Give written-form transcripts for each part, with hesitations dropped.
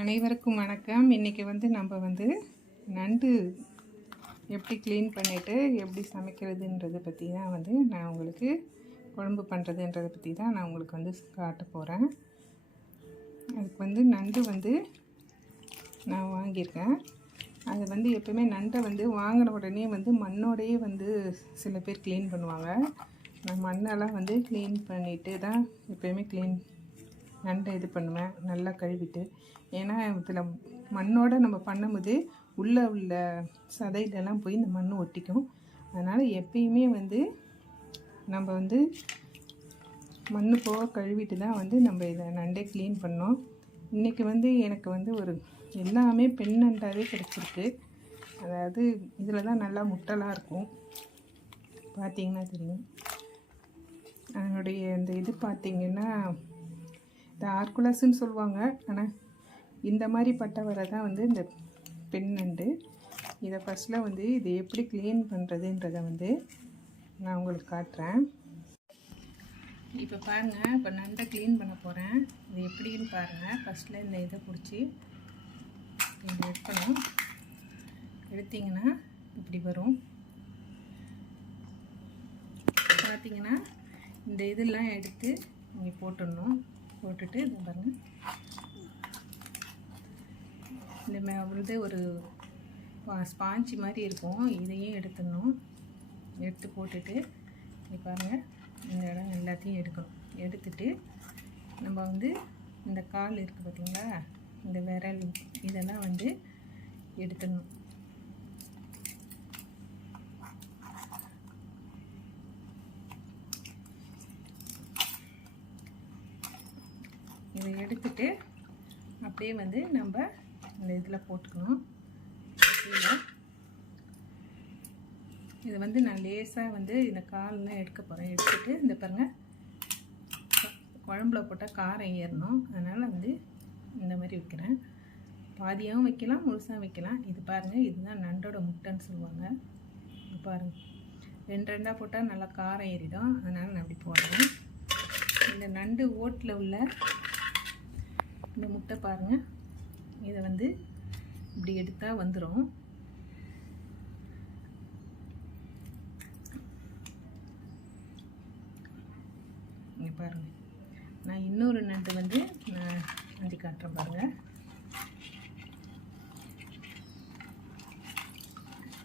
அனைவருக்கும் வணக்கம். இன்றைக்கி நம்ம நண்டு எப்படி க்ளீன் பண்ணிவிட்டு எப்படி சமைக்கிறதுன்றதை பற்றி தான் நான் உங்களுக்கு குழம்பு பண்ணுறதுன்றதை பற்றி தான் நான் உங்களுக்கு காட்ட போகிறேன். அதுக்கு நண்டு நான் வாங்கியிருக்கேன். அது எப்போயுமே நண்டை வாங்கின உடனே மண்ணோடையே சில பேர் க்ளீன் பண்ணுவாங்க. நான் மண்ணெல்லாம் க்ளீன் பண்ணிவிட்டு தான் எப்போயுமே நண்டை இது பண்ணுவேன், நல்லா கழுவிட்டு. ஏன்னா இதில் மண்ணோடு நம்ம பண்ணும்போது உள்ள சதையிலலாம் போய் இந்த மண் ஒட்டிக்கும். அதனால் எப்பயுமே நம்ம மண் போக கழுவிட்டு தான் நம்ம இதை நண்டை க்ளீன் பண்ணோம். இன்றைக்கி எனக்கு ஒரு எல்லாமே பெண் நண்டாகவே கிடச்சிருக்கு. அதாவது இதில் தான் நல்லா முட்டைலாம் இருக்கும், பார்த்திங்கன்னா தெரியும். அதனுடைய இந்த இது பார்த்திங்கன்னா இந்த ஆர்குலஸ்ன்னு சொல்லுவாங்க. ஆனால் இந்த மாதிரி பட்டவரை தான் இந்த பெண் நண்டு. இதை ஃபஸ்ட்டில் இது எப்படி க்ளீன் பண்ணுறதுன்றதை நான் உங்களுக்கு காட்டுறேன். இப்போ பாருங்கள், இப்போ நண்டை க்ளீன் பண்ண போகிறேன். இது எப்படின்னு பாருங்கள். ஃபஸ்ட்டில் இந்த இதை பிடிச்சி இதை எடுக்கணும். எடுத்திங்கன்னா இப்படி வரும். பார்த்திங்கன்னா இந்த இதெல்லாம் எடுத்து இங்கே போட்டுடணும். போட்டுட்டு இதை பாருங்கள், இந்த ஒரு ஸ்பாஞ்சி மாதிரி இருக்கும். இதையும் எடுத்துடணும். எடுத்து போட்டுட்டு இங்கே பாருங்கள், இந்த இடம் எல்லாத்தையும் எடுக்கணும். எடுத்துட்டு நம்ம இந்த கால் இருக்குது பார்த்திங்களா, இந்த விரல் இதெல்லாம் எடுத்துடணும். இதை எடுத்துட்டு அப்படியே நம்ம இந்த இதில் போட்டுக்கணும். இது நான் லேசாக இந்த காலெலாம் எடுக்க போகிறேன். எடுத்துகிட்டு இந்த பாருங்கள், குழம்புல போட்டால் காரம் ஏறணும். அதனால் இந்த மாதிரி வைக்கிறேன். பாதியாகவும் வைக்கலாம், முழுசாக வைக்கலாம். இது பாருங்கள், இதுதான் நண்டோட முட்டைன்னு சொல்லுவாங்க. இது பாருங்கள், ரெண்டாக போட்டால் நல்லா காரம் ஏறிடும். அதனால் நான் அப்படி போடுறேன். இந்த நண்டு ஓட்டில் உள்ள இந்த முட்டை பாருங்கள், இதை இப்படி எடுத்தால் வந்துடும். இங்கே பாருங்கள், நான் இன்னொரு நண்டு நான் அஞ்சு காட்டுறேன் பாருங்கள்.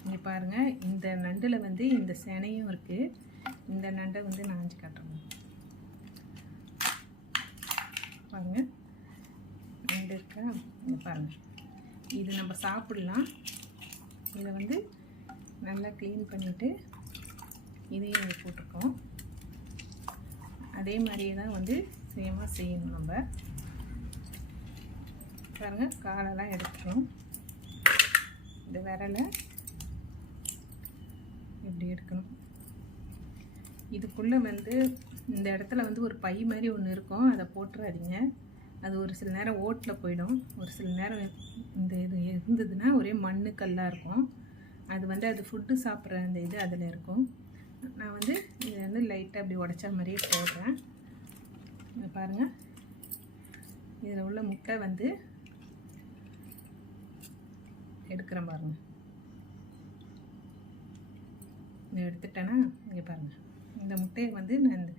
இங்கே பாருங்கள், இந்த நண்டில் இந்த செனையும் இருக்குது. இந்த நண்டை நான் அஞ்சு காட்டுறேன் பாருங்கள். நண்டு இருக்கா, இங்கே பாருங்கள். இது நம்ம சாப்பிடலாம். இதை நல்லா க்ளீன் பண்ணிவிட்டு இதையும் இங்கே போட்டிருக்கோம். அதே மாதிரியே தான் சேமாக செய்யணும். நம்ம பாருங்கள், காலெல்லாம் எடுத்துக்கணும். இந்த விரலை இப்படி எடுக்கணும். இதுக்குள்ளே இந்த இடத்துல ஒரு பை மாதிரி ஒன்று இருக்கும். அதை போட்டுறாதீங்க. அது ஒரு சில நேரம் ஓட்டில் போயிடும். ஒரு சில நேரம் இந்த இது இருந்ததுன்னா ஒரே மண் கல்லாக இருக்கும். அது அது ஃபுட்டு சாப்பிட்ற அந்த இது அதில் இருக்கும். நான் இதை லைட்டாக அப்படி உடச்சா மாதிரியே போடுறேன். இதை பாருங்கள், இதில் உள்ள முட்டை எடுக்கிறேன் பாருங்கள். இதை எடுத்துட்டேன்னா இங்கே பாருங்கள், இந்த முட்டையை நான்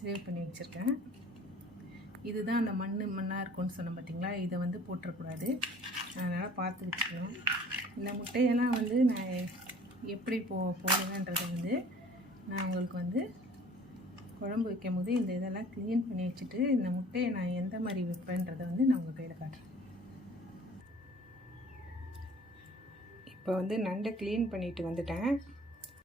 சேவ் பண்ணி வச்சுருக்கேன். இதுதான் அந்த மண்ணாக இருக்கும்னு சொன்னேன் பார்த்தீங்களா, இதை போட்டுறக்கூடாது. அதனால் பார்த்து வச்சுக்கணும். இந்த முட்டையெல்லாம் நான் எப்படி போடுவேன்றதை நான் உங்களுக்கு குழம்பு வைக்கும் போது இந்த இதெல்லாம் க்ளீன் பண்ணி வச்சுட்டு இந்த முட்டையை நான் எந்த மாதிரி வைப்பேன்றதை நான் உங்கள் கையில் காட்டுறேன். இப்போ நண்டை க்ளீன் பண்ணிட்டு வந்துட்டேன்.